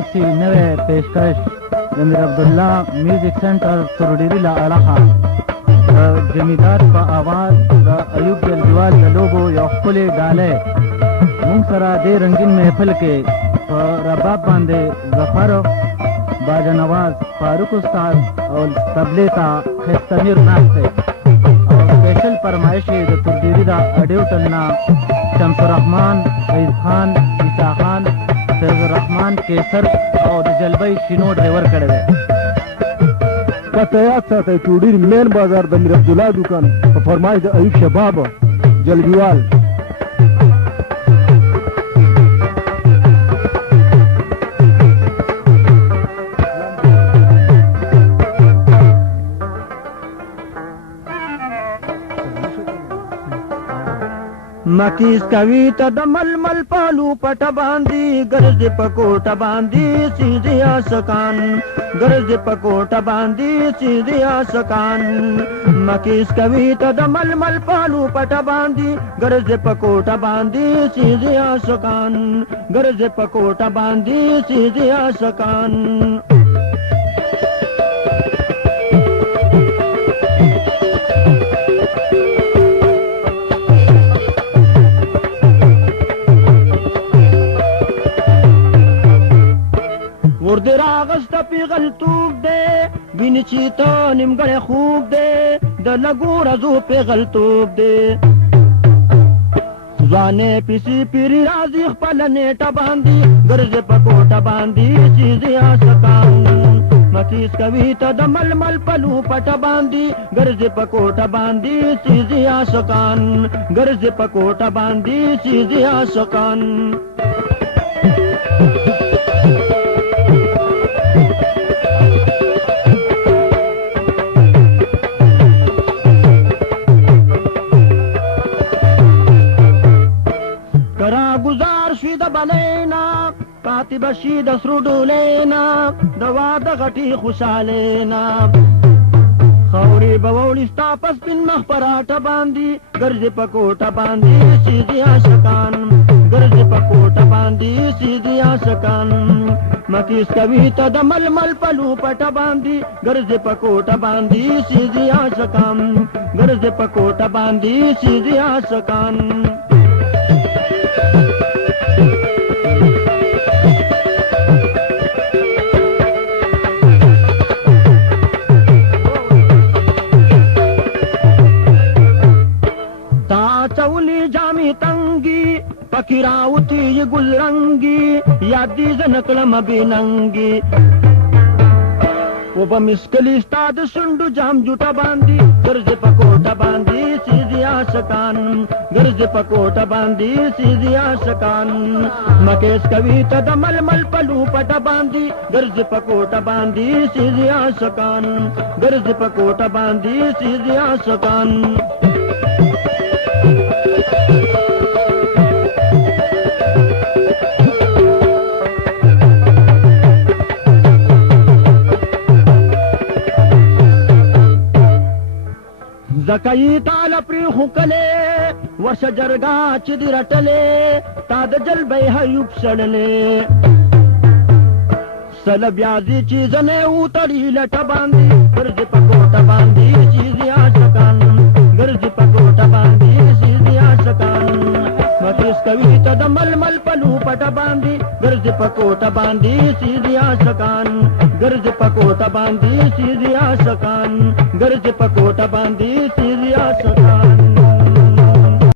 داسې نوې پیشکش د میر عبدالله میوزیک سنټر تورډیري له اړخه د جمیدات په اواز د ایوب جلجوال د لوبو یو ښکلې ډالۍ موږ سره دې رنګین محفل کې په رباب باندې ظفر باجه نواز فاروق استاد او طبلې ته خستمیر ناست دی او سپیشل فرمایش یې د تورډیري د اډیو ټل نه شمس الرحمن عیز خان عیسا خان فیض الرحمن کیسر او د جلبۍ شینو ډریور کړی دی پته یاد ساتئ تورډیري مین بازار د میر عبدالله دوکان په فرمایش د ایوب شباب جلبیوال مکیس کوي ته د ململ پالو پټ باندې ګرځې په کوټه باندې سیدې آسکان ګرځې په کوټه باندې سیدې آسکان مکیس کوي ته د ململ پالو پټ باندې ګرځې په کوټه باندې سیدې آسکان ګرځې په کوټه باندې سیدې آسکان ورده راغسته پیغلتوب دی ویني چې ته نیمګړی خوب دی د لږو ورځو پیغلتوب دی ځوانې پیسې پیري راځي خپله نیټه باندې ګرځې په کوټه باندې سیزې آسکان مکیس کوي ته د ململ پلو پټه باندې ګرځې په کوټه باندې سیزې آسکان ګرځې په کوټه باندې سیزې آسکان گزار شوی د بلینا پاتې بشي د سرو ډولینا د واده غټي خوشحالینا خاورې به ووړي ستا په سپین مخ پر اټه باندې ګرځې په کوټه باندې سیدې عاشقان ګرځې په کوټه باندې سیدې عاشقان مکیس کوي ته د ململ پلو پټه باندې ګرځې په کوټه باندې سیدې عاشقان ګرځې په کوټه باندې سیدې عاشقان چولی جامی تنگی پکی راوتی یہ گل رنگی یادی زنکلم بیننگی وہ بمسکلی استاد سنڈو جام جوٹا باندی گرز پکوٹا باندی سیدھی آشکان گرز پکوٹا باندی سیدھی آشکان مکیس کوی تا دمل مل پلو پٹا باندی گرز پکوٹا باندی سیدھی آشکان گرز پکوٹا باندی سیدھی آشکان زکایی تال پری خوکلے ورش جرگا چدی رٹلے تاد جل بے حیوب سڑلے سلبیازی چیزنے اوتڑی لٹا باندی گرز پکوٹا باندی چیزی آشکان گرز پکوٹا باندی چیزی آشکان مکیس کوی تا دمل مل پلو پٹا باندی گرز پکوٹا باندی چیزی آشکان گرز پکوٹا باندی چیزی آشکان گرز پکوٹا باندی چیزی آشکان